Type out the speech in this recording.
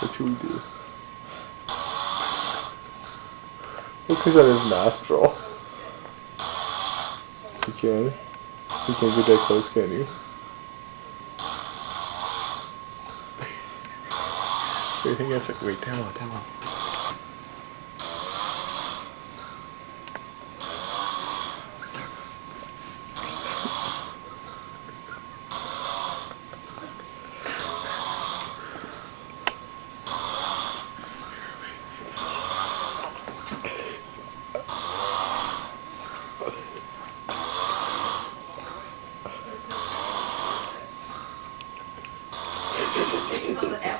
What should we do? Look who's on his nostril. You can. You can't get that close, can you? Wait, hang on a second. Wait, time out, time out. Smell the